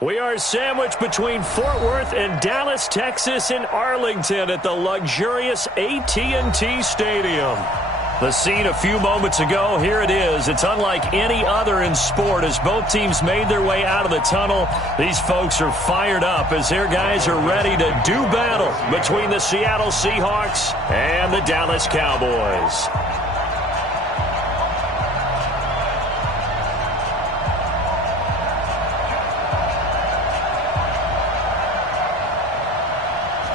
We are sandwiched between Fort Worth and Dallas, Texas in Arlington at the luxurious AT&T Stadium. The scene a few moments ago, here it is. It's unlike any other in sport as both teams made their way out of the tunnel. These folks are fired up as their guys are ready to do battle between the Seattle Seahawks and the Dallas Cowboys.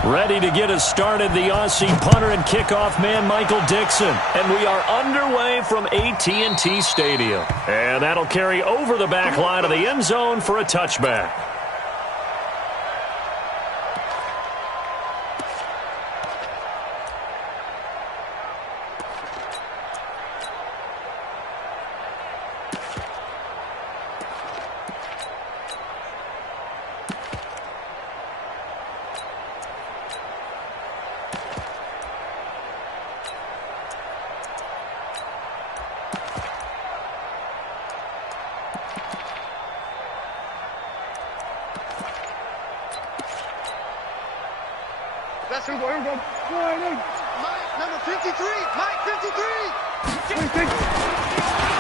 Ready to get us started, the Aussie punter and kickoff man, Michael Dixon. And we are underway from AT&T Stadium. And that'll carry over the back line of the end zone for a touchback. Here we go. Mike, number 53. Mike, 53.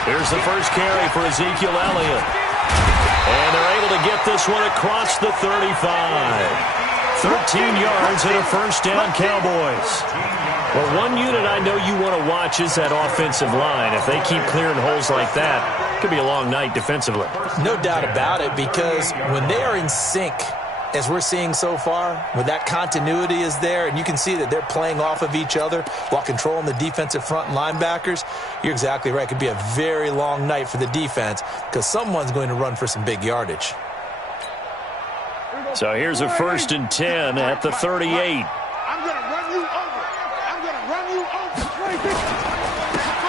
Here's the first carry for Ezekiel Elliott. And they're able to get this one across the 35. 13 yards and a first down, Cowboys. Well, one unit I know you want to watch is that offensive line. If they keep clearing holes like that, it could be a long night defensively. No doubt about it, because when they are in sync, as we're seeing so far, when that continuity is there, and you can see that they're playing off of each other while controlling the defensive front and linebackers, you're exactly right. It could be a very long night for the defense because someone's going to run for some big yardage. So here's a 1st and 10 at the 38. I'm going to run you over. I'm going to run you over.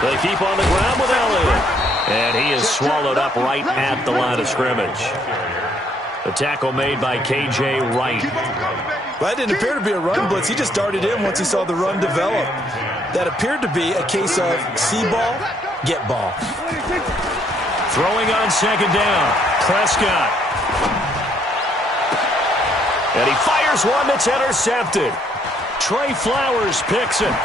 They keep on the ground with Elliott. And he is swallowed up right at the line of scrimmage. The tackle made by K.J. Wright. Well, that didn't appear to be a run blitz. He just darted in once he saw the run develop. That appeared to be a case of see ball, get ball. Throwing on second down, Prescott. And he fires one that's intercepted. Trey Flowers picks it.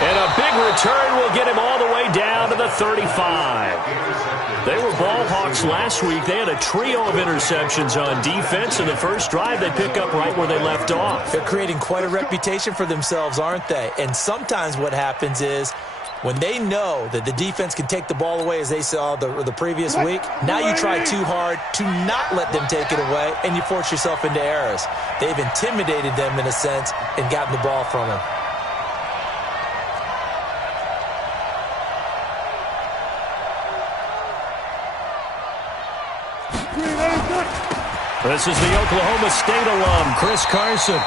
And a big return will get him all the way down to the 35. They were ball hawks last week. They had a trio of interceptions on defense. In the first drive, they pick up right where they left off. They're creating quite a reputation for themselves, aren't they? And sometimes what happens is when they know that the defense can take the ball away, as they saw the previous week, now you try too hard to not let them take it away, and you force yourself into errors. They've intimidated them in a sense and gotten the ball from them. This is the Oklahoma State alum, Chris Carson.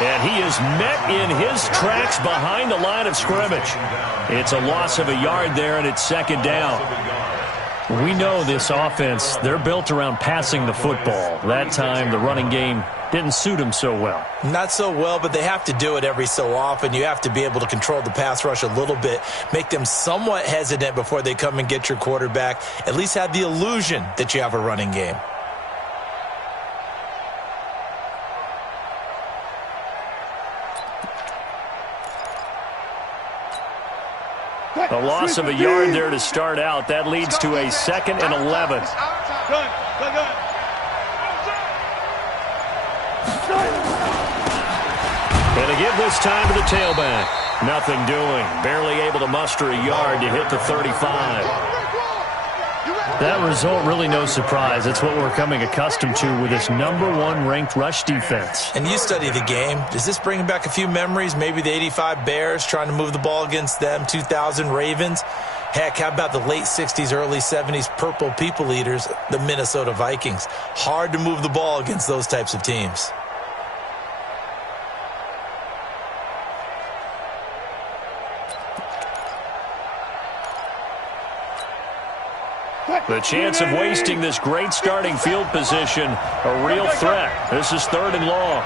And he is met in his tracks behind the line of scrimmage. It's a loss of a yard there, and it's second down. We know this offense, they're built around passing the football. That time, the running game didn't suit him so well. Not so well, but they have to do it every so often. You have to be able to control the pass rush a little bit, make them somewhat hesitant before they come and get your quarterback. At least have the illusion that you have a running game. A loss of a yard there to start out. That leads to a 2nd and 11. And to give this time to the tailback. Nothing doing. Barely able to muster a yard to hit the 35. That result, really no surprise. It's what we're coming accustomed to with this #1 ranked rush defense. And you study the game. Does this bring back a few memories? Maybe the 85 Bears trying to move the ball against them, 2000 Ravens. Heck, how about the late 60s, early 70s Purple People Eaters, the Minnesota Vikings? Hard to move the ball against those types of teams. The chance of wasting this great starting field position, a real threat. This is 3rd and long.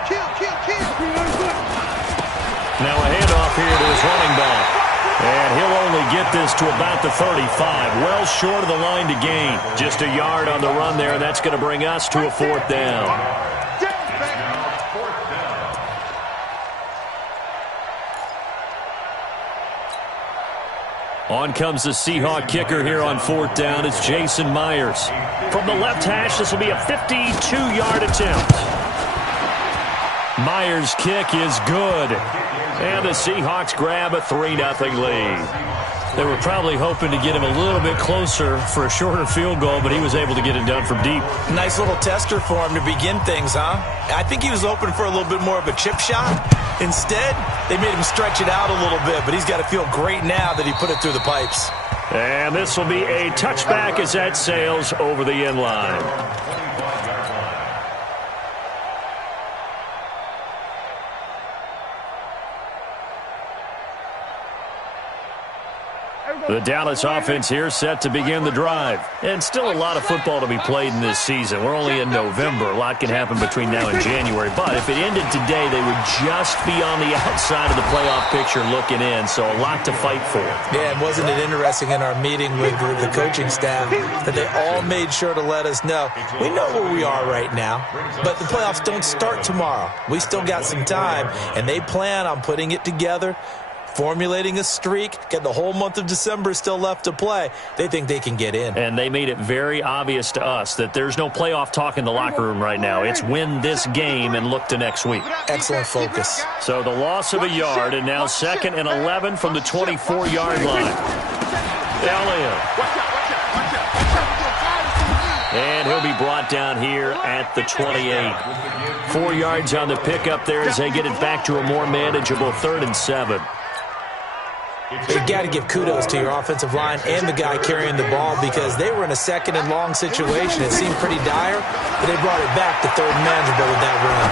Now a handoff here to his running back. And he'll only get this to about the 35. Well short of the line to gain. Just a yard on the run there, and that's going to bring us to a 4th down. On comes the Seahawk kicker here on 4th down. It's Jason Myers. From the left hash, this will be a 52-yard attempt. Myers' kick is good. And the Seahawks grab a 3-0 lead. They were probably hoping to get him a little bit closer for a shorter field goal, but he was able to get it done from deep. Nice little tester for him to begin things, huh? I think he was hoping for a little bit more of a chip shot. Instead, they made him stretch it out a little bit, but he's got to feel great now that he put it through the pipes. And this will be a touchback as that sails over the end line. The Dallas offense here set to begin the drive. And still a lot of football to be played in this season. We're only in November. A lot can happen between now and January. But if it ended today, they would just be on the outside of the playoff picture looking in. So a lot to fight for. Yeah, and wasn't it interesting in our meeting with the coaching staff that they all made sure to let us know, we know where we are right now, but the playoffs don't start tomorrow. We still got some time, and they plan on putting it together, formulating a streak, get the whole month of December still left to play. They think they can get in. And they made it very obvious to us that there's no playoff talk in the locker room right now. It's win this game and look to next week. Excellent focus. So the loss of a yard, and now 2nd and 11 from the 24-yard line. Elliott. And he'll be brought down here at the 28. 4 yards on the pickup there as they get it back to a more manageable 3rd and 7. You got to give kudos to your offensive line and the guy carrying the ball because they were in a 2nd and long situation. It seemed pretty dire, but they brought it back to 3rd and manageable with that run.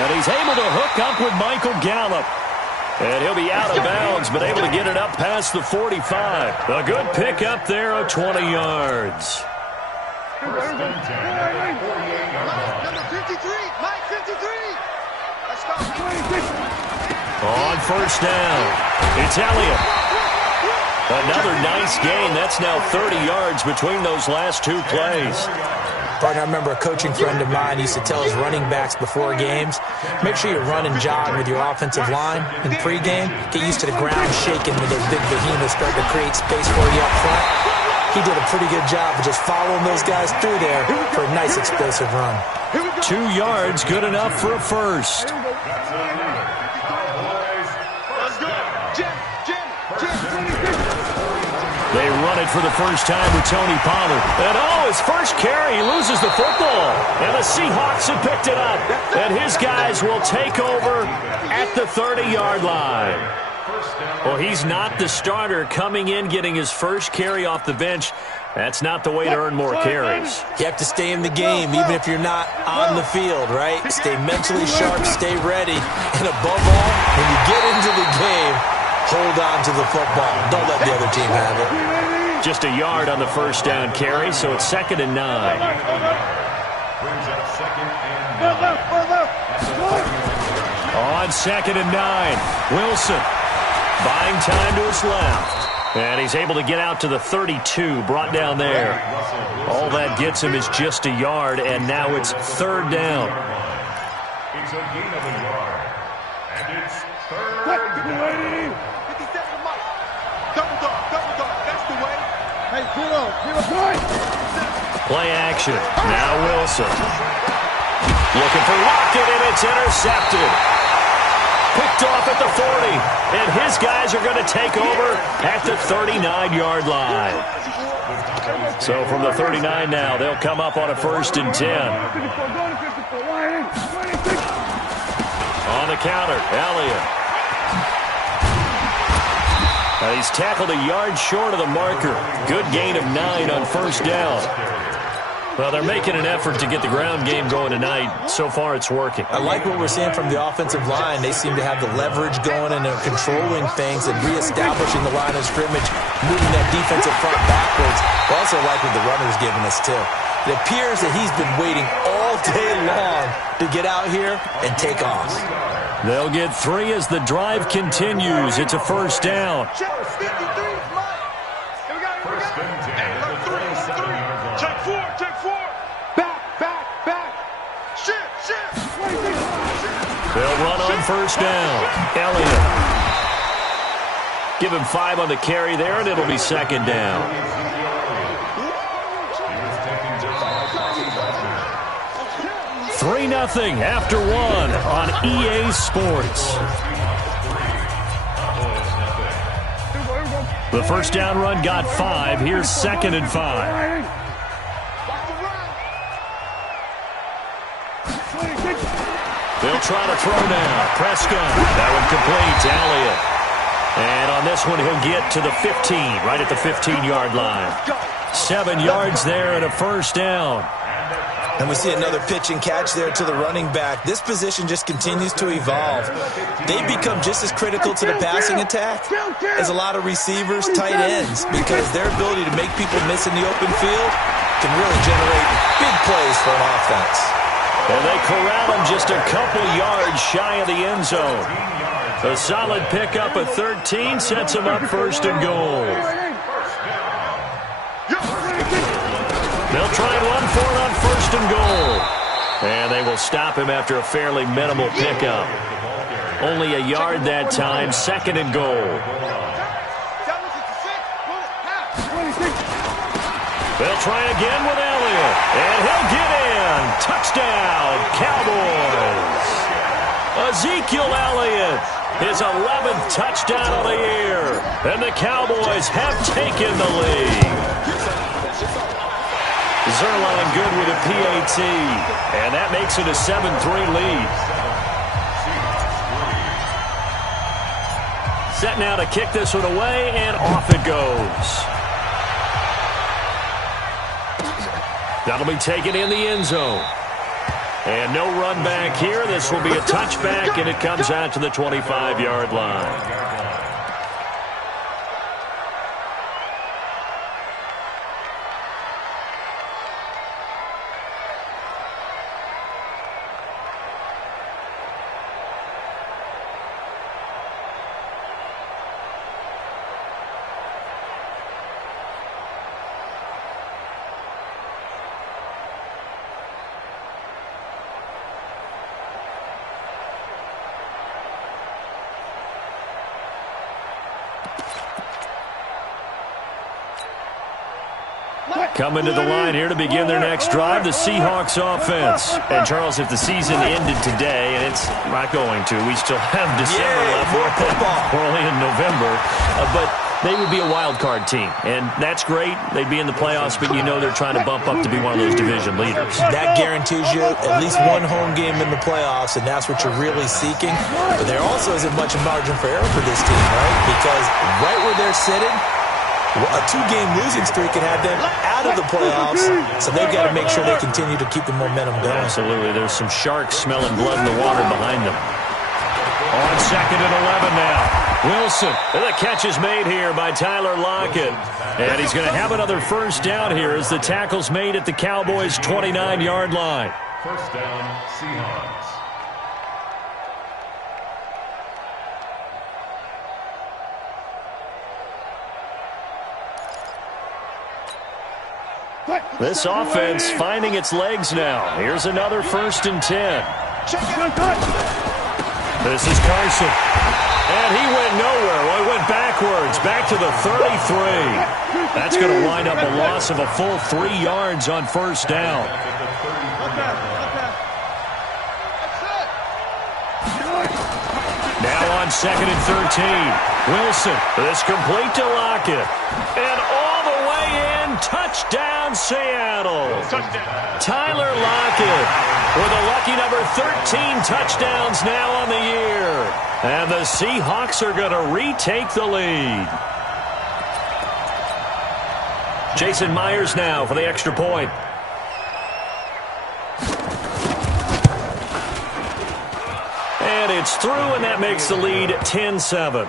And he's able to hook up with Michael Gallup. And he'll be out of bounds, but able to get it up past the 45. A good pick up there of 20 yards. Number 53, Mike 53. Let's go. On 1st down, it's Elliott. Another nice gain. That's now 30 yards between those last 2 plays. Partner, I remember a coaching friend of mine used to tell his running backs before games, make sure you run and jog with your offensive line in pregame. Get used to the ground shaking when those big behemoths start to create space for you up front. He did a pretty good job of just following those guys through there for a nice explosive run. 2 yards, good enough for a first. They run it for the first time with Tony Pollard. And his first carry, he loses the football. And the Seahawks have picked it up. And his guys will take over at the 30-yard line. Well, he's not the starter coming in, getting his first carry off the bench. That's not the way to earn more carries. You have to stay in the game, even if you're not on the field, right? Stay mentally sharp, stay ready. And above all, when you get into the game, hold on to the football. Don't let the other team have it. Just a yard on the first down carry, so it's 2nd and 9. On 2nd and 9, Wilson buying time to his left. And he's able to get out to the 32, brought down there. All that gets him is just a yard, and now it's 3rd down. It's a gain of a yard. And it's 3rd down. Double dog, that's the way. Hey, give a point. Play action. Now Wilson. Looking for Lockett, and it's intercepted. Picked off at the 40. And his guys are going to take over at the 39-yard line. So from the 39 now, they'll come up on a 1st and 10. On the counter, Elliott. He's tackled a yard short of the marker. Good gain of 9 on 1st down. Well, they're making an effort to get the ground game going tonight. So far, it's working. I like what we're seeing from the offensive line. They seem to have the leverage going, and they're controlling things and reestablishing the line of scrimmage, moving that defensive front backwards. I also like what the runner's giving us, too. It appears that he's been waiting all day long to get out here and take off. They'll get 3 as the drive continues. It's a first down. Check 53, Mike. Here we go. First and 10. Check 4. Back. Shift. They'll run on first down. Elliott. Give him 5 on the carry there, and it'll be second down. 3-0 after 1 on EA Sports. The first down run got 5. Here's 2nd and 5. They'll try to throw now. Prescott. That one complete to Elliott. And on this one, he'll get to the 15, right at the 15-yard line. 7 yards there and a first down. And we see another pitch and catch there to the running back. This position just continues to evolve. They become just as critical to the passing attack as a lot of receivers, tight ends, because their ability to make people miss in the open field can really generate big plays for an offense. And they corral him just a couple yards shy of the end zone. A solid pickup of 13 sets him up first and goal. They'll try and run for it on first and goal. And they will stop him after a fairly minimal pickup. Only a yard that time, 2nd and goal. They'll try again with Elliott. And he'll get in. Touchdown, Cowboys. Ezekiel Elliott, his 11th touchdown of the year. And the Cowboys have taken the lead. Zerline good with a PAT. And that makes it a 7-3 lead. Set now to kick this one away, and off it goes. That'll be taken in the end zone. And no run back here. This will be a touchback, and it comes out to the 25-yard line. Coming to the line here to begin their next drive, the Seahawks offense. And, Charles, if the season ended today, and it's not going to, we still have December left. We're only in November. But they would be a wild card team. And that's great. They'd be in the playoffs, but you know they're trying to bump up to be one of those division leaders. That guarantees you at least one home game in the playoffs, and that's what you're really seeking. But there also isn't much margin for error for this team, right? Because right where they're sitting, a 2-game losing streak could have them out of the playoffs, so they've got to make sure they continue to keep the momentum going. Absolutely. There's some sharks smelling blood in the water behind them. On 2nd and 11 now. Wilson. And the catch is made here by Tyler Lockett. And he's going to have another first down here as the tackle's made at the Cowboys' 29-yard line. First down, Seahawks. This offense finding its legs now. Here's another 1st and 10. This is Carson. And he went nowhere. Well, he went backwards, back to the 33. That's going to wind up a loss of a full 3 yards on first down. Now on 2nd and 13. Wilson. This complete to Lockett. And all the way in. Touchdown, Seattle. Tyler Lockett with a lucky number 13 touchdowns now on the year. And the Seahawks are going to retake the lead. Jason Myers now for the extra point. And it's through, and that makes the lead 10-7.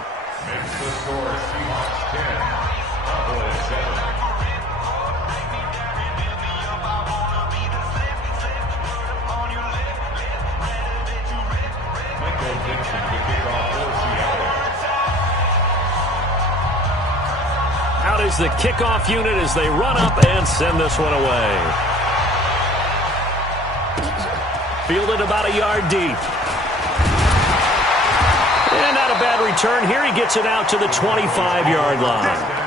is the kickoff unit as they run up and send this one away. Fielded about a yard deep. And not a bad return here. He gets it out to the 25-yard line.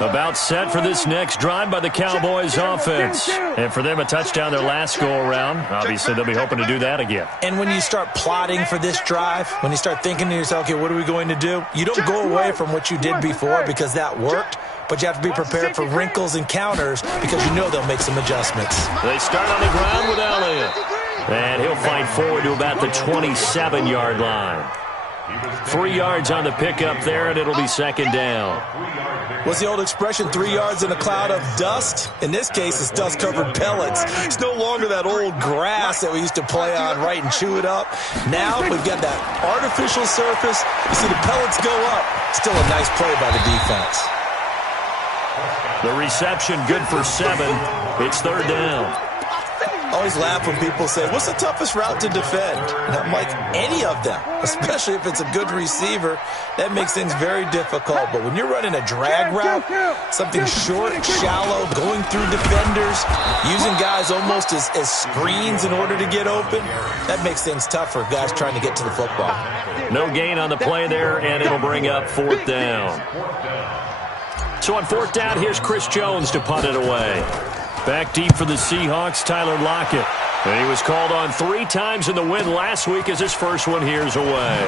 About set for this next drive by the Cowboys offense. And for them, a touchdown their last go-around. Obviously, they'll be hoping to do that again. And when you start plotting for this drive, when you start thinking to yourself, okay, what are we going to do? You don't go away from what you did before because that worked, but you have to be prepared for wrinkles and counters because you know they'll make some adjustments. They start on the ground with Elliott. And he'll fight forward to about the 27-yard line. 3 yards on the pickup there, and it'll be second down. What's the old expression, 3 yards in a cloud of dust? In this case, it's dust-covered pellets. It's no longer that old grass that we used to play on, right, and chew it up. Now we've got that artificial surface. You see the pellets go up. Still a nice play by the defense. The reception good for 7. It's third down. I always laugh when people say, what's the toughest route to defend? And I'm like, any of them, especially if it's a good receiver. That makes things very difficult. But when you're running a drag route, something short, shallow, going through defenders, using guys almost as screens in order to get open, that makes things tough for guys trying to get to the football. No gain on the play there, and it'll bring up fourth down. So on fourth down, here's Chris Jones to punt it away. Back deep for the Seahawks, Tyler Lockett. And he was called on 3 times in the win last week as his first one here's away.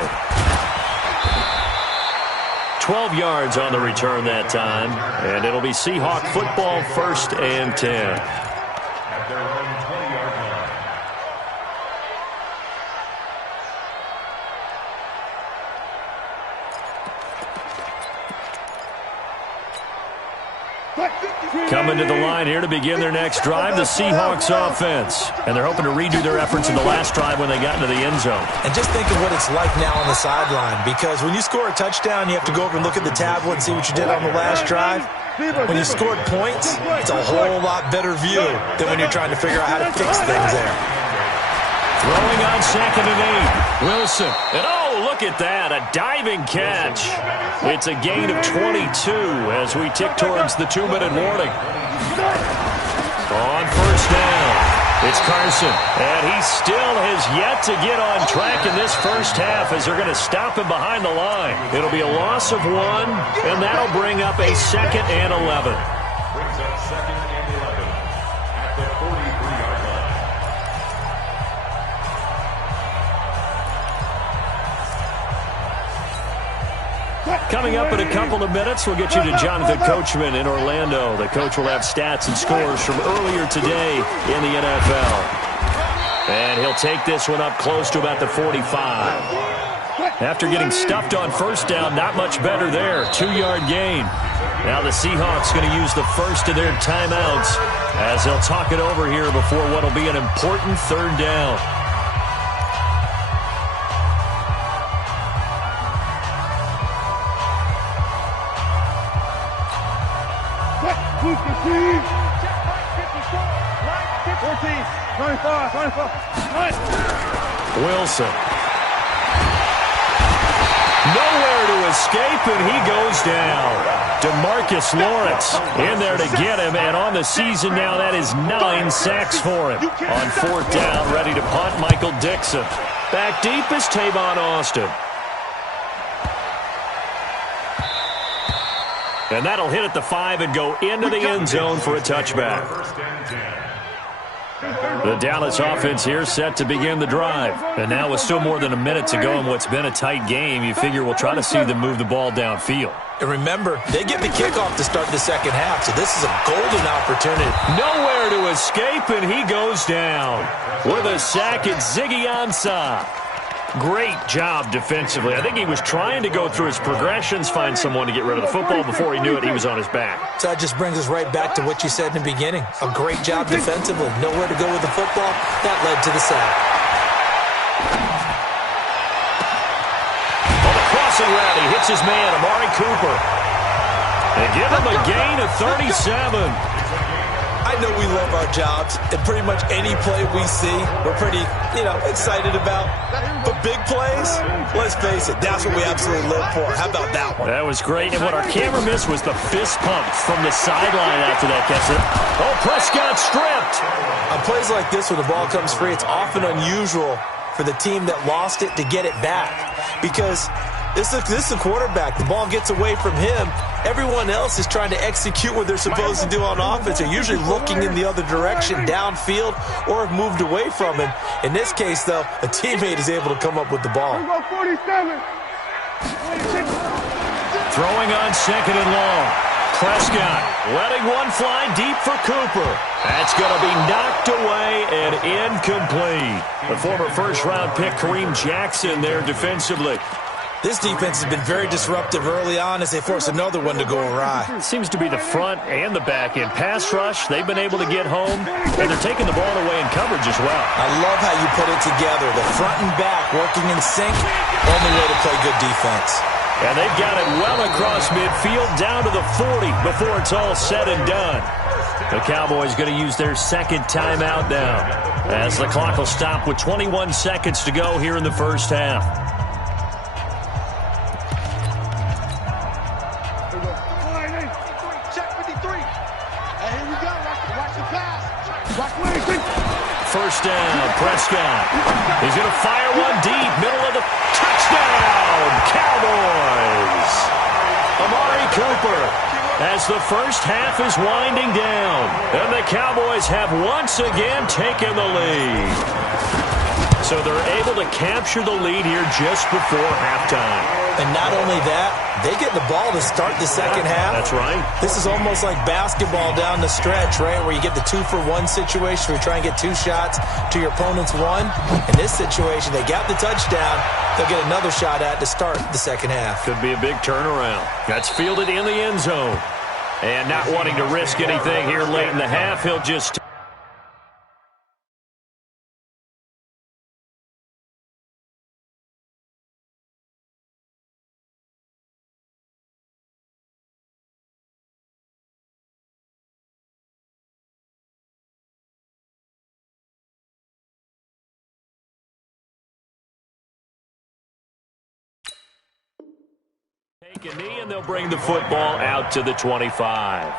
12 yards on the return that time. And it'll be Seahawk football, 1st and 10. At their own 20-yard line. Coming to the line here to begin their next drive, the Seahawks offense. And they're hoping to redo their efforts in the last drive when they got into the end zone. And just think of what it's like now on the sideline, because when you score a touchdown, you have to go over and look at the tablet and see what you did on the last drive. When you scored points, it's a whole lot better view than when you're trying to figure out how to fix things there. Throwing on 2nd and 8. Wilson. And oh, look at that. A diving catch. It's a gain of 22 as we tick towards the 2-minute warning. On first down, it's Carson. And he still has yet to get on track in this first half as they're going to stop him behind the line. It'll be a loss of 1, and that'll bring up a 2nd and 11. Brings up 2nd and 11 at the 43-yard line. Coming up in a couple of minutes, we'll get you to Jonathan Coachman in Orlando. The coach will have stats and scores from earlier today in the NFL. And he'll take this one up close to about the 45. After getting stuffed on first down, not much better there. 2-yard gain. Now the Seahawks going to use the first of their timeouts as they'll talk it over here before what will be an important third down. Wilson. Nowhere to escape, and he goes down. DeMarcus Lawrence in there to get him, and on the season now, that is 9 sacks for him. On fourth down, ready to punt, Michael Dixon. Back deep is Tavon Austin. And that'll hit at the 5 and go into the end zone for a touchback. The Dallas offense here set to begin the drive. And now with still more than a minute to go in what's been a tight game, you figure we'll try to see them move the ball downfield. And remember, they get the kickoff to start the second half, so this is a golden opportunity. Nowhere to escape, and he goes down. With a sack, it's Ziggy Ansah. Great job defensively. I think he was trying to go through his progressions, find someone to get rid of the football. Before he knew it, he was on his back. So that just brings us right back to what you said in the beginning. A great job defensively. Nowhere to go with the football. That led to the sack. On the crossing route, he hits his man, Amari Cooper. They give him a gain of 37. I know we love our jobs, and pretty much any play we see, we're pretty, excited about. But big plays, let's face it, that's what we absolutely live for. How about that one? That was great, and what our camera missed was the fist pump from the sideline after that catch. Oh, Prescott stripped. On plays like this, when the ball comes free, it's often unusual for the team that lost it to get it back, because this is a quarterback. The ball gets away from him. Everyone else is trying to execute what they're supposed to do on offense. They're usually looking in the other direction, downfield, or have moved away from him. In this case, though, a teammate is able to come up with the ball. Throwing on second and long. Prescott letting one fly deep for Cooper. That's going to be knocked away and incomplete. The former first-round pick, Kareem Jackson, there defensively. This defense has been very disruptive early on as they force another one to go awry. It seems to be the front and the back end. Pass rush, they've been able to get home, and they're taking the ball away in coverage as well. I love how you put it together. The front and back working in sync, only way to play good defense. And they've got it well across midfield, down to the 40 before it's all said and done. The Cowboys going to use their second timeout now, as the clock will stop with 21 seconds to go here in the first half. First down, Prescott. He's going to fire one deep, middle of the touchdown, Cowboys. Amari Cooper, as the first half is winding down, and the Cowboys have once again taken the lead. So they're able to capture the lead here just before halftime. And not only that, they get the ball to start the second half. That's right. This is almost like basketball down the stretch, right, where you get the 2-for-1 situation where you try and get 2 shots to your opponent's 1. In this situation, they got the touchdown. They'll get another shot at to start the second half. Could be a big turnaround. That's fielded in the end zone. And not wanting to risk anything here late in the half, he'll just... take a knee, and they'll bring the football out to the 25.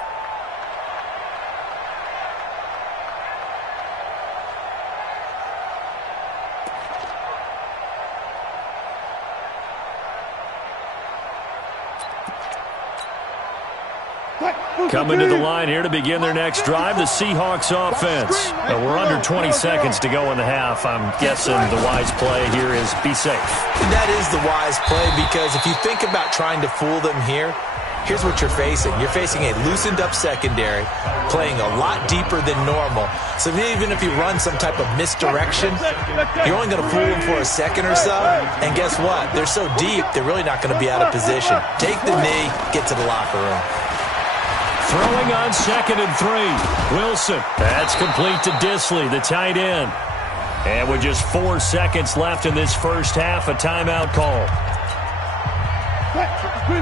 Coming to the line here to begin their next drive, the Seahawks offense. We're under 20 seconds to go in the half. I'm guessing the wise play here is be safe. That is the wise play, because if you think about trying to fool them here, here's what you're facing. You're facing a loosened-up secondary, playing a lot deeper than normal. So even if you run some type of misdirection, you're only going to fool them for a second or so. And guess what? They're so deep, they're really not going to be out of position. Take the knee, get to the locker room. Throwing on second and 3. Wilson. That's complete to Disley, the tight end. And with just 4 seconds left in this first half, a timeout call.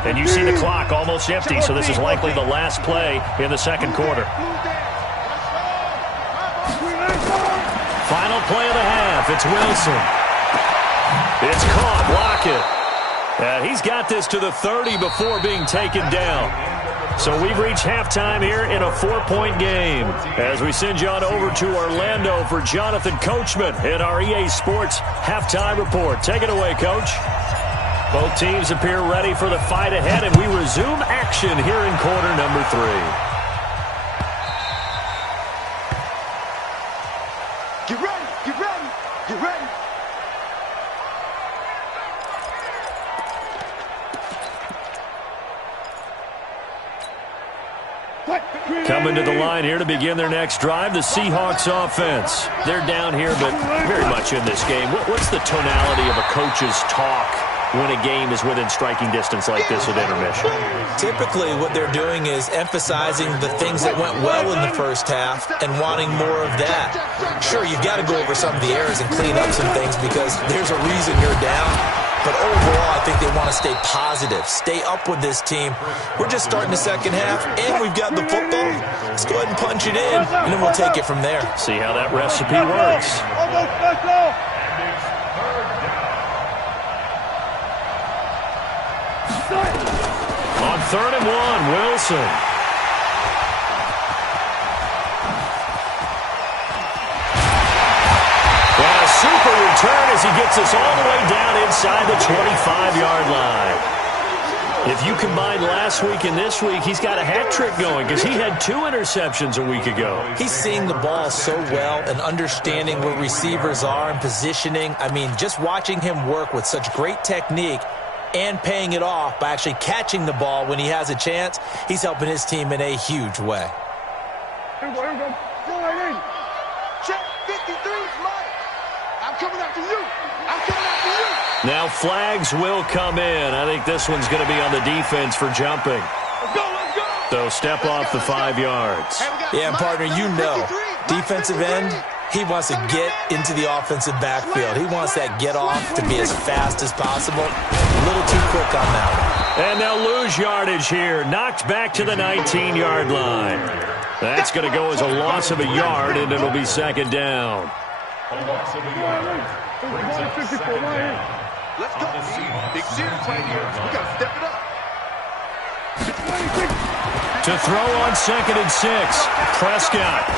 And you see the clock almost empty, so this is likely the last play in the second quarter. Final play of the half. It's Wilson. It's caught. Lockett. He's got this to the 30 before being taken down. So we've reached halftime here in a 4-point game. As we send you on over to Orlando for Jonathan Coachman in our EA Sports Halftime Report. Take it away, Coach. Both teams appear ready for the fight ahead, and we resume action here in quarter number 3. Get ready, get ready, get ready. Coming to the line here to begin their next drive, the Seahawks offense. They're down here, but very much in this game. What's the tonality of a coach's talk when a game is within striking distance like this with intermission? Typically, what they're doing is emphasizing the things that went well in the first half and wanting more of that. Sure, you've got to go over some of the errors and clean up some things because there's a reason you're down. But overall, I think they want to stay positive, stay up with this team. We're just starting the second half, and we've got the football. Let's go ahead and punch it in, and then we'll take it from there. See how that recipe works. On 3rd and 1, Wilson. And a super return as he gets us all the way down inside the 25-yard line. If you combine last week and this week, he's got a hat trick going because he had 2 interceptions a week ago. He's seeing the ball so well and understanding where receivers are and positioning. I mean, just watching him work with such great technique and paying it off by actually catching the ball when he has a chance, he's helping his team in a huge way. Here we go, here we go. Go right in. Check 53 is mine. I'm coming after you. I'm coming after you. Now flags will come in. I think this one's going to be on the defense for jumping. Let's go, let's go. So step off the 5 yards. Yeah, partner, you know, defensive end, he wants to get into the offensive backfield. He wants that get off to be as fast as possible. A little too quick on that one. And they'll lose yardage here. Knocked back to the 19-yard line. That's going to go as a loss of a yard, and it'll be second down. A loss of a yard. Let's go. Big series right here. We got to step it up. To throw on 2nd and 6. Prescott.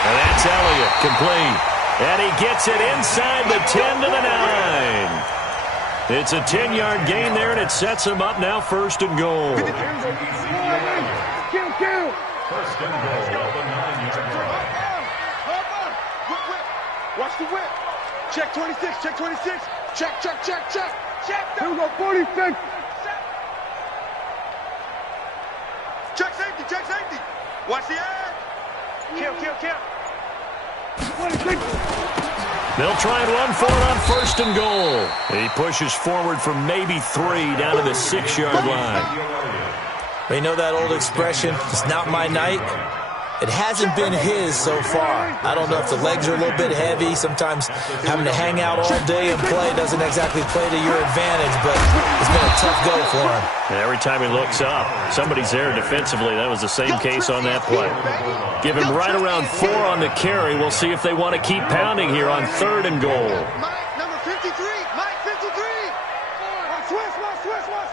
And that's Elliott, complete. And he gets it inside the 10 to the 9. It's a 10-yard gain there, and it sets him up now 1st and goal. First and goal of the 9-yard line. Watch the whip. Check 26, check 26. Check, check, check, check. Check. Here we go, 46. Check safety, check safety. Watch the ad. Kill. 26. They'll try and run for it on 1st and goal. He pushes forward for maybe 3 down to the 6-yard line. You know that old expression, it's not my night? It hasn't been his so far. I don't know if the legs are a little bit heavy. Sometimes having to hang out all day and play doesn't exactly play to your advantage, but it's been a tough go for him. And every time he looks up, somebody's there defensively. That was the same case on that play. Give him right around 4 on the carry. We'll see if they want to keep pounding here on 3rd and goal. Mike, number 53. Mike, 53.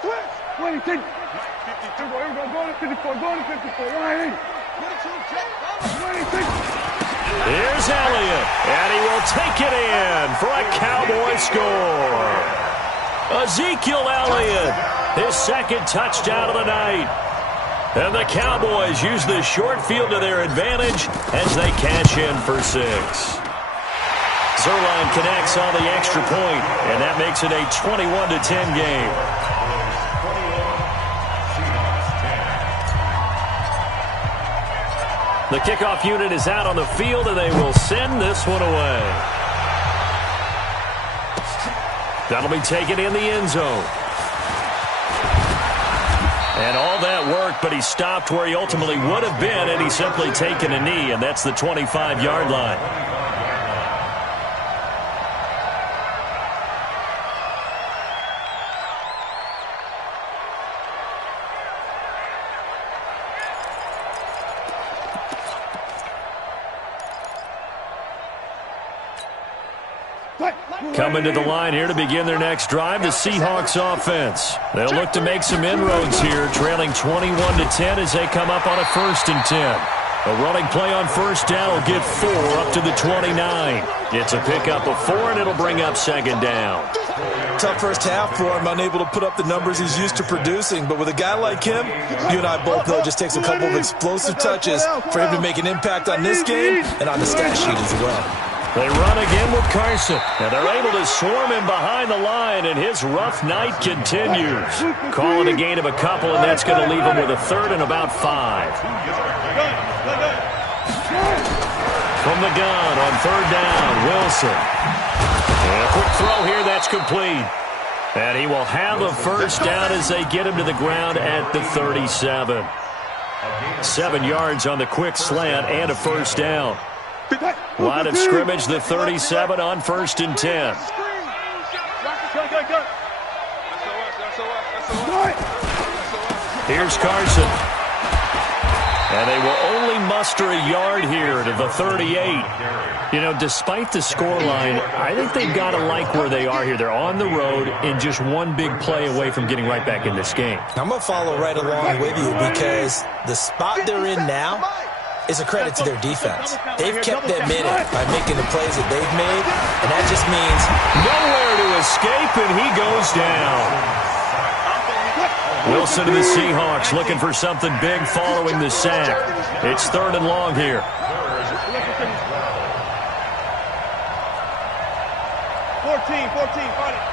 Switch. 26. 52. Here we go. Go to 54. Go to 54. Right in. 22. Here's Elliott, and he will take it in for a Cowboy score. Ezekiel Elliott, his 2nd touchdown of the night. And the Cowboys use this short field to their advantage as they cash in for 6. Zerline connects on the extra point, and that makes it a 21-10 game. The kickoff unit is out on the field, and they will send this one away. That'll be taken in the end zone. And all that work, but he stopped where he ultimately would have been, and he's simply taken a knee, and that's the 25-yard line. Coming to the line here to begin their next drive, the Seahawks offense. They'll look to make some inroads here, trailing 21-10 as they come up on a 1st and 10. A running play on 1st down will get 4 up to the 29. It's a pickup of 4, and it'll bring up 2nd down. Tough first half for him, unable to put up the numbers he's used to producing. But with a guy like him, you and I both know it just takes a couple of explosive touches for him to make an impact on this game and on the stat sheet as well. They run again with Carson, and they're able to swarm him behind the line, and his rough night continues. Calling a gain of a couple, and that's going to leave him with a 3rd and about 5. From the gun on 3rd down, Wilson. And a quick throw here, that's complete. And he will have a 1st down as they get him to the ground at the 37. 7 yards on the quick slant and a 1st down. Line of scrimmage, the 37 on 1st and 10. Here's Carson. And they will only muster a yard here to the 38. You know, despite the scoreline, I think they've got to like where they are here. They're on the road and just one big play away from getting right back in this game. I'm going to follow right along with you because the spot they're in now is a credit to their defense. They've kept them in it by making the plays that they've made, and that just means nowhere to escape, and he goes down. Wilson to the Seahawks looking for something big following the sack. It's 3rd and long here. 14, fight it.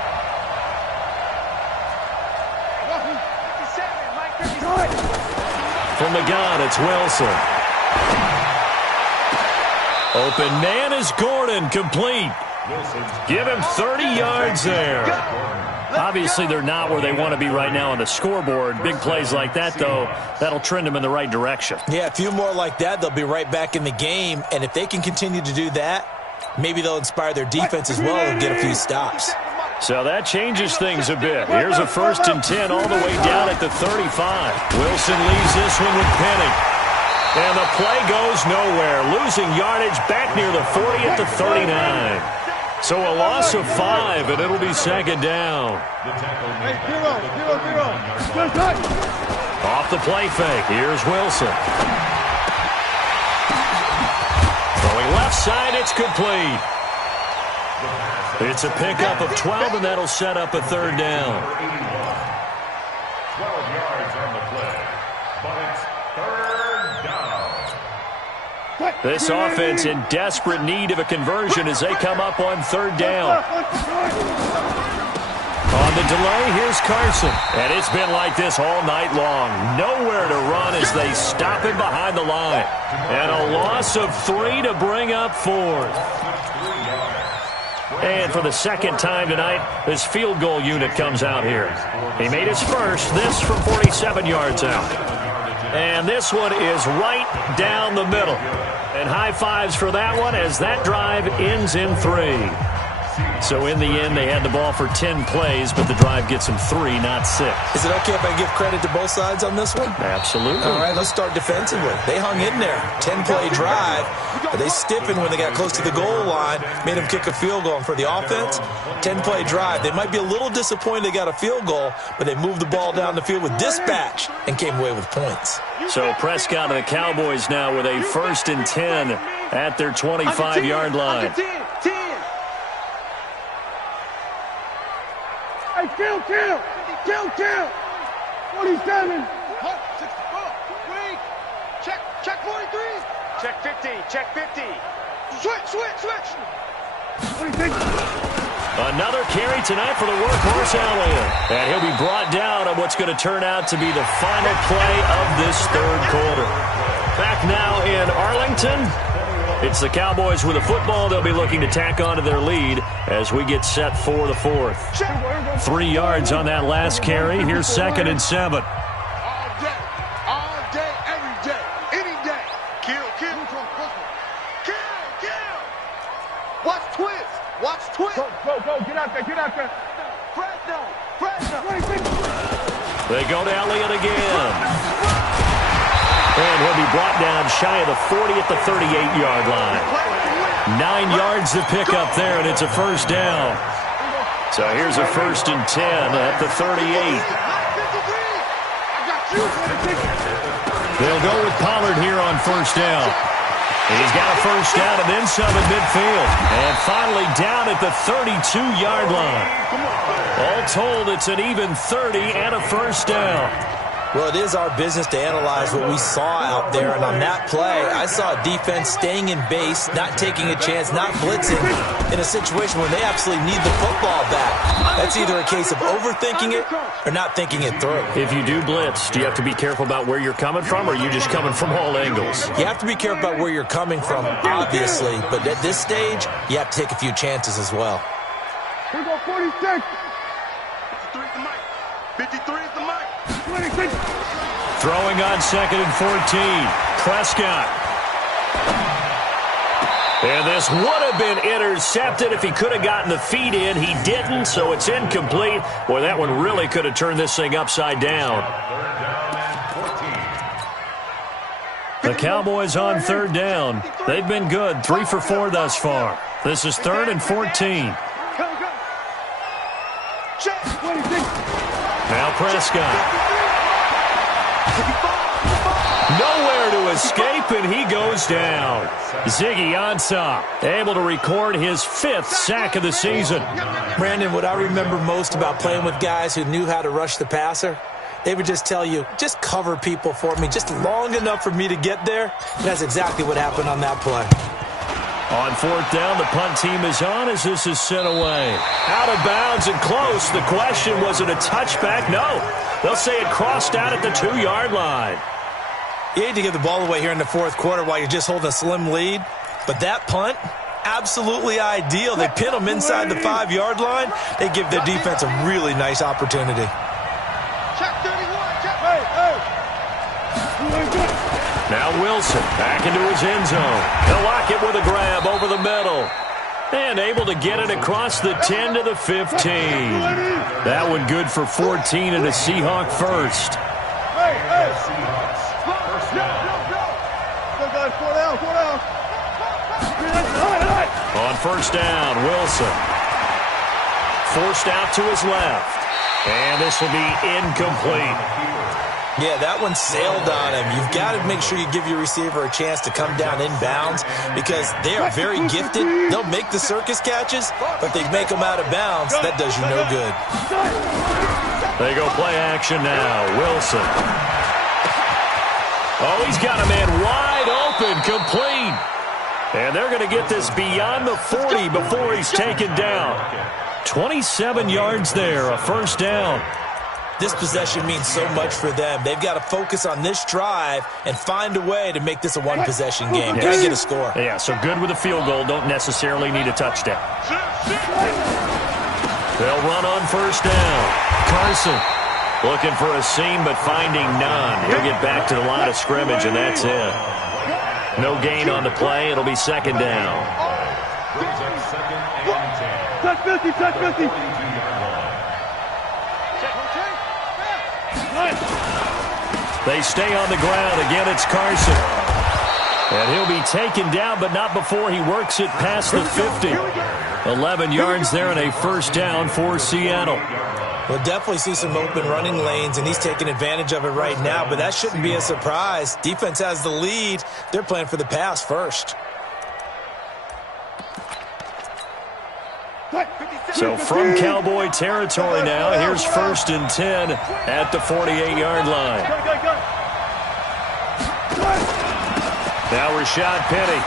From the gun, it's Wilson. Open man is Gordon, complete. Give him 30 yards there. Obviously, they're not where they want to be right now on the scoreboard. Big plays like that, though, that'll trend them in the right direction. Yeah, a few more like that, they'll be right back in the game. And if they can continue to do that, maybe they'll inspire their defense as well and get a few stops. So that changes things a bit. Here's a 1st and 10 all the way down at the 35. Wilson leaves this one with Penny. And the play goes nowhere. Losing yardage back near the 40 at the 39. So a loss of 5, and it'll be 2nd down. Off the play fake. Here's Wilson. Throwing left side, it's complete. It's a pickup of 12, and that'll set up a 3rd down. 12 yards on the play, but it's 3rd down. This offense in desperate need of a conversion as they come up on 3rd down. On the delay, here's Carson. And it's been like this all night long. Nowhere to run as they stop him behind the line. And a loss of 3 to bring up 4th. And for the 2nd time tonight, this field goal unit comes out here. He made his first, this from 47 yards out. And this one is right down the middle. And high fives for that one as that drive ends in 3. So in the end, they had the ball for 10 plays, but the drive gets them 3, not 6. Is it okay if I give credit to both sides on this one? Absolutely. All right, let's start defensively. They hung in there. 10-play drive, but they stiffened when they got close to the goal line, made them kick a field goal. And for the offense, 10-play drive. They might be a little disappointed they got a field goal, but they moved the ball down the field with dispatch and came away with points. So Prescott and the Cowboys now with a 1st and 10 at their 25-yard line. Hey, kill! 47. Wait. Check 43. Check 50. Switch. 26. Another carry tonight for the workhorse Elliott. And he'll be brought down on what's going to turn out to be the final play of this 3rd quarter. Back now in Arlington. It's the Cowboys with the football. They'll be looking to tack on to their lead as we get set for the 4th. 3 yards on that last carry. Here's 2nd and 7. All day, every day, any day. Kill. Watch twist. Go, get out there. Fresno. They go to Elliott again. And he'll be brought down shy of the 40 at the 38-yard line. 9 yards to pick up there, and it's a 1st down. So here's a 1st and 10 at the 38. They'll go with Pollard here on 1st down. He's got a 1st down and then some at midfield. And finally down at the 32-yard line. All told, it's an even 30 and a 1st down. Well, it is our business to analyze what we saw out there. And on that play, I saw defense staying in base, not taking a chance, not blitzing in a situation where they absolutely need the football back. That's either a case of overthinking it or not thinking it through. If you do blitz, do you have to be careful about where you're coming from, or are you just coming from all angles? You have to be careful about where you're coming from, obviously. But at this stage, you have to take a few chances as well. Here we go, 46. 53 is the mic. 53 is the mic. 26. Throwing on 2nd and 14. Prescott. And this would have been intercepted if he could have gotten the feet in. He didn't, so it's incomplete. Boy, that one really could have turned this thing upside down. The Cowboys on third down. They've been good, 3 for 4 thus far. This is 3rd and 14. Now Prescott. Nowhere to escape, and he goes down. Ziggy Ansah able to record his 5th sack of the season. Brandon, what I remember most about playing with guys who knew how to rush the passer, they would just tell you, just cover people for me, just long enough for me to get there. And that's exactly what happened on that play. On 4th down, the punt team is on as this is sent away. Out of bounds and close. The question, was it a touchback? No. They'll say it crossed out at the 2-yard line. You hate to give the ball away here in the 4th quarter while you're just holding a slim lead. But that punt, absolutely ideal. They pin them inside the 5-yard line. They give their defense a really nice opportunity. Now Wilson back into his end zone. He'll lock it with a grab over the middle. And able to get it across the 10 to the 15. That one good for 14 and a Seahawk first. On 1st down, Wilson. Forced out to his left. And this will be incomplete. Yeah, that one sailed on him. You've got to make sure you give your receiver a chance to come down inbounds because they are very gifted. They'll make the circus catches, but they make them out of bounds. That does you no good. They go play action now. Wilson. Oh, he's got a man wide open, complete. And they're going to get this beyond the 40 before he's taken down. 27 yards there, a 1st down. This possession means so much for them. They've got to focus on this drive and find a way to make this a one-possession game. Got to get a score. Yeah, so good with a field goal. Don't necessarily need a touchdown. They'll run on 1st down. Carson looking for a seam but finding none. He'll get back to the line of scrimmage, and that's it. No gain on the play. It'll be 2nd down. Touch 50, touch 50. They stay on the ground. Again, it's Carson. And he'll be taken down, but not before he works it past the 50. 11 yards there and a 1st down for Seattle. We'll definitely see some open running lanes, and he's taking advantage of it right now, but that shouldn't be a surprise. Defense has the lead. They're playing for the pass first. So from Cowboy territory now, here's 1st and 10 at the 48-yard line. Now Rashad Penny.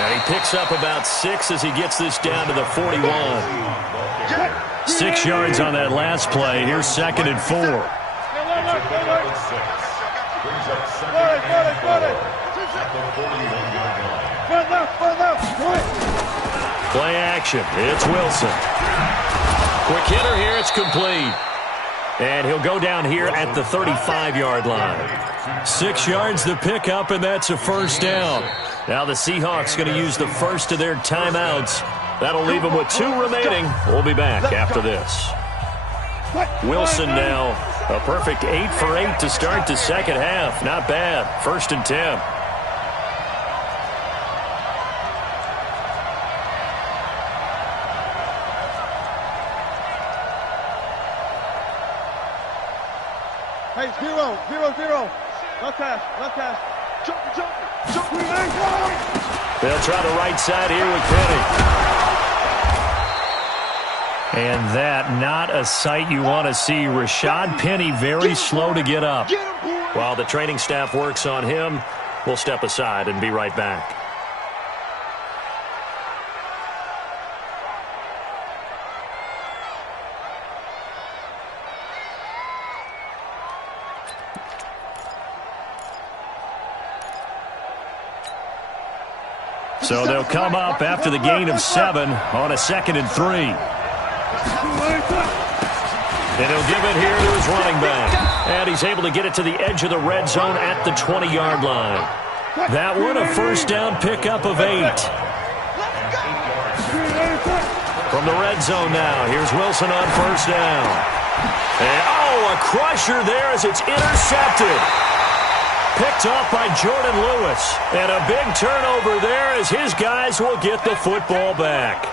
And he picks up about 6 as he gets this down to the 41. 6 yards on that last play. Here's 2nd and 4. Play action. It's Wilson. Quick hitter here. It's complete. And he'll go down here at the 35-yard line. 6 yards the pickup, and that's a 1st down. Now the Seahawks going to use the first of their timeouts. That'll leave them with 2 remaining. We'll be back after this. Wilson now a perfect 8 for 8 to start the 2nd half. Not bad. 1st and 10. Hey, 0, 0, 0. Left hash, left hash. Jump. They'll try the right side here with Penny. And that, not a sight you want to see. Rashad Penny very slow to get up. While the training staff works on him, we'll step aside and be right back. So they'll come up after the gain of 7 on a 2nd and 3. And he'll give it here to his running back. And he's able to get it to the edge of the red zone at the 20-yard line. That one a first down pickup of 8. From the red zone now, here's Wilson on first down. And, a crusher there as it's intercepted. Picked off by Jordan Lewis. And a big turnover there as his guys will get the football back.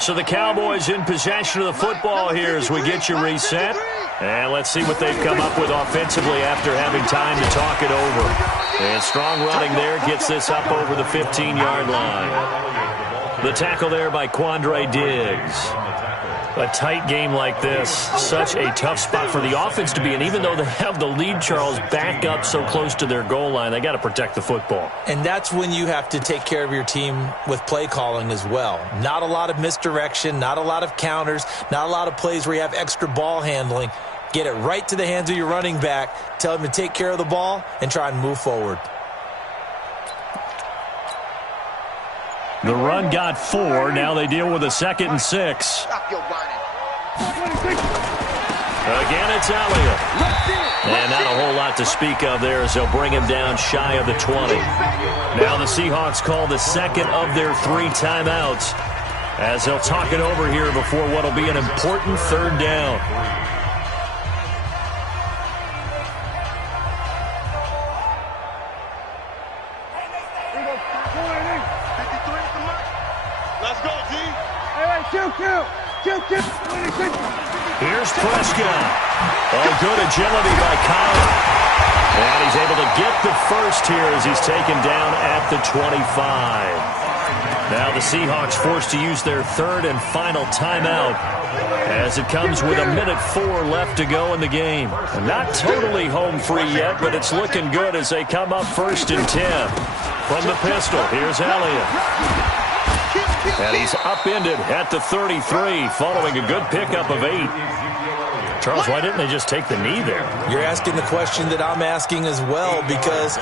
So the Cowboys in possession of the football here as we get you reset. And let's see what they've come up with offensively after having time to talk it over. And strong running there gets this up over the 15-yard line. The tackle there by Quandre Diggs. A tight game like this, such a tough spot for the offense to be in. Even though they have the lead, Charles, back up so close to their goal line, they got to protect the football. And that's when you have to take care of your team with play calling as well. Not a lot of misdirection, not a lot of counters, not a lot of plays where you have extra ball handling. Get it right to the hands of your running back, tell him to take care of the ball, and try and move forward. The run got 4. Now they deal with a 2nd and 6. Again, it's Elliott. And not a whole lot to speak of there as they'll bring him down shy of the 20. Now the Seahawks call the second of their 3 timeouts as they'll talk it over here before what will be an important 3rd down. Here's Prescott. Good agility by Colin. And he's able to get the first here as he's taken down at the 25. Now the Seahawks forced to use their 3rd and final timeout as it comes with 1:04 left to go in the game. Not totally home free yet, but it's looking good as they come up 1st and 10. From the pistol, here's Elliott. And he's upended at the 33 following a good pickup of 8. Charles, why didn't they just take the knee there? You're asking the question that I'm asking as well, because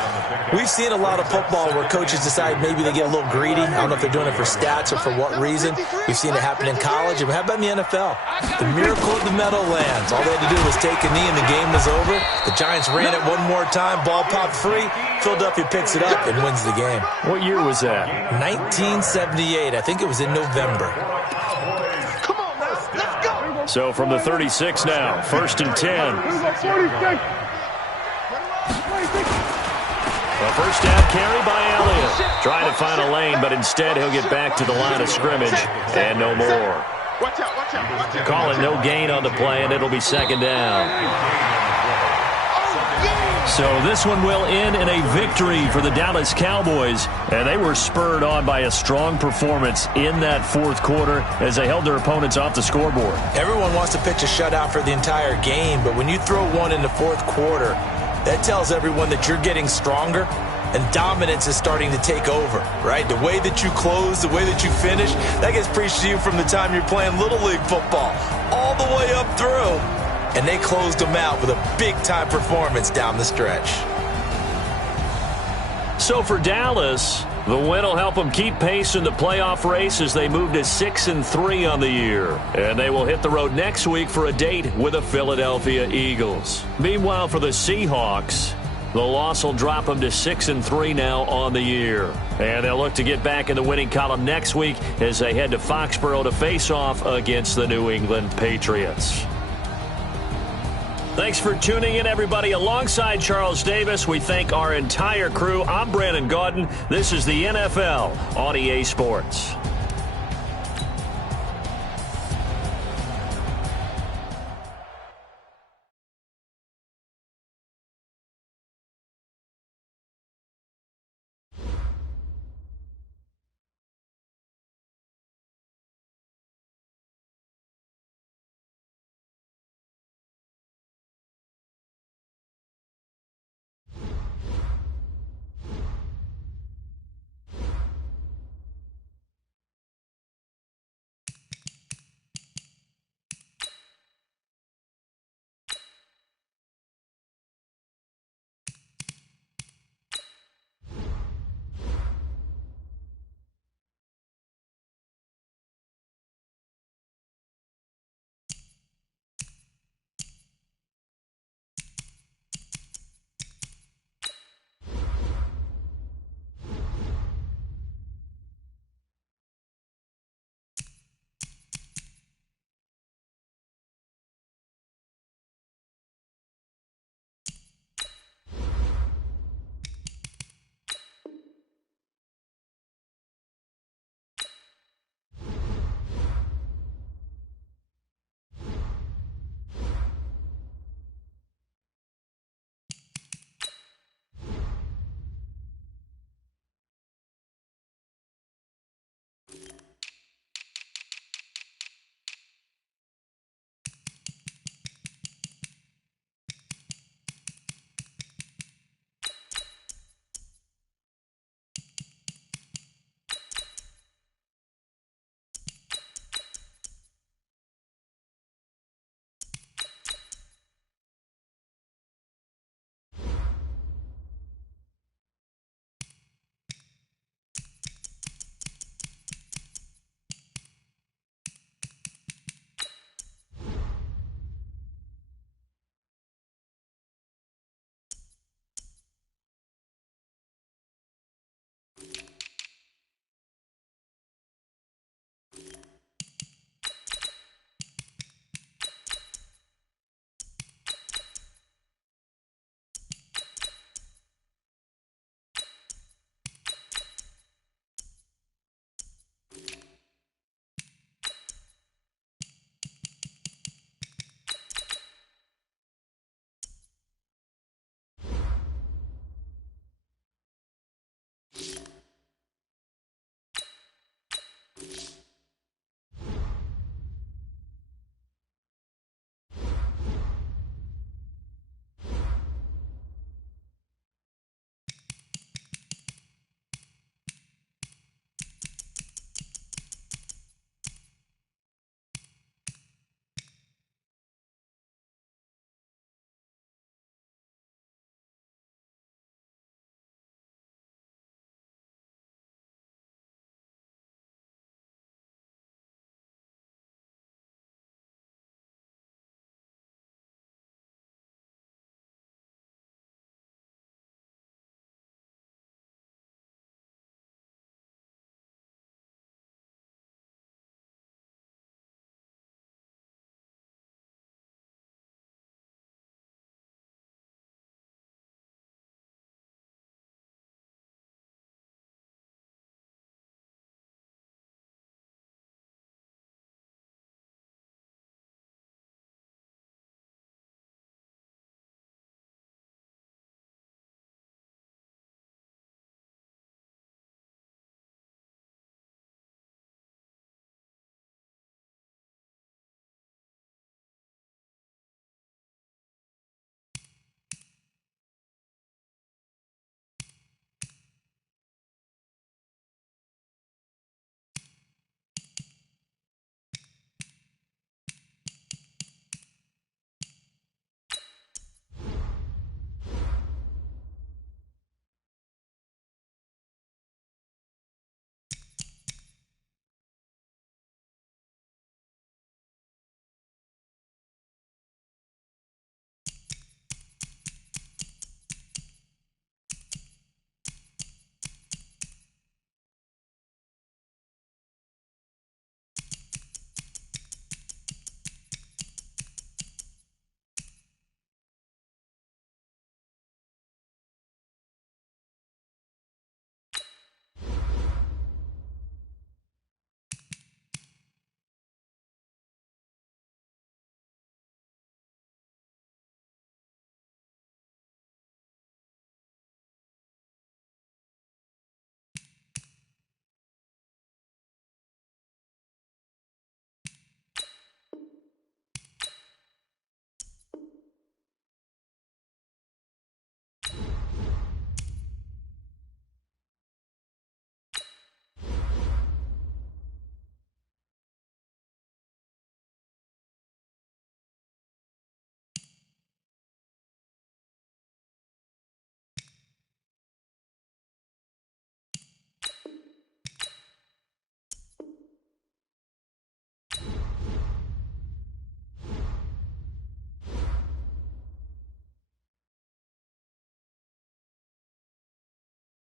we've seen a lot of football where coaches decide maybe they get a little greedy. I don't know if they're doing it for stats or for what reason. We've seen it happen in college. And how about in the NFL? The miracle of the Meadowlands. All they had to do was take a knee and the game was over. The Giants ran it one more time. Ball popped free. Philadelphia picks it up and wins the game. What year was that? 1978. I think it was in November. So from the 36 now, 1st and 10. A first down carry by Elliott. Trying to find a lane, but instead he'll get back to the line of scrimmage and no more. Calling no gain on the play, and it'll be 2nd down. So this one will end in a victory for the Dallas Cowboys, and they were spurred on by a strong performance in that 4th quarter as they held their opponents off the scoreboard. Everyone wants to pitch a shutout for the entire game, but when you throw one in the 4th quarter, that tells everyone that you're getting stronger and dominance is starting to take over, right? The way that you close, the way that you finish, that gets preached to you from the time you're playing Little League football all the way up through. And they closed them out with a big-time performance down the stretch. So for Dallas, the win will help them keep pace in the playoff race as they move to 6-3 on the year. And they will hit the road next week for a date with the Philadelphia Eagles. Meanwhile, for the Seahawks, the loss will drop them to 6-3 now on the year. And they'll look to get back in the winning column next week as they head to Foxborough to face off against the New England Patriots. Thanks for tuning in, everybody. Alongside Charles Davis, we thank our entire crew. I'm Brandon Gaudin. This is the NFL on EA Sports.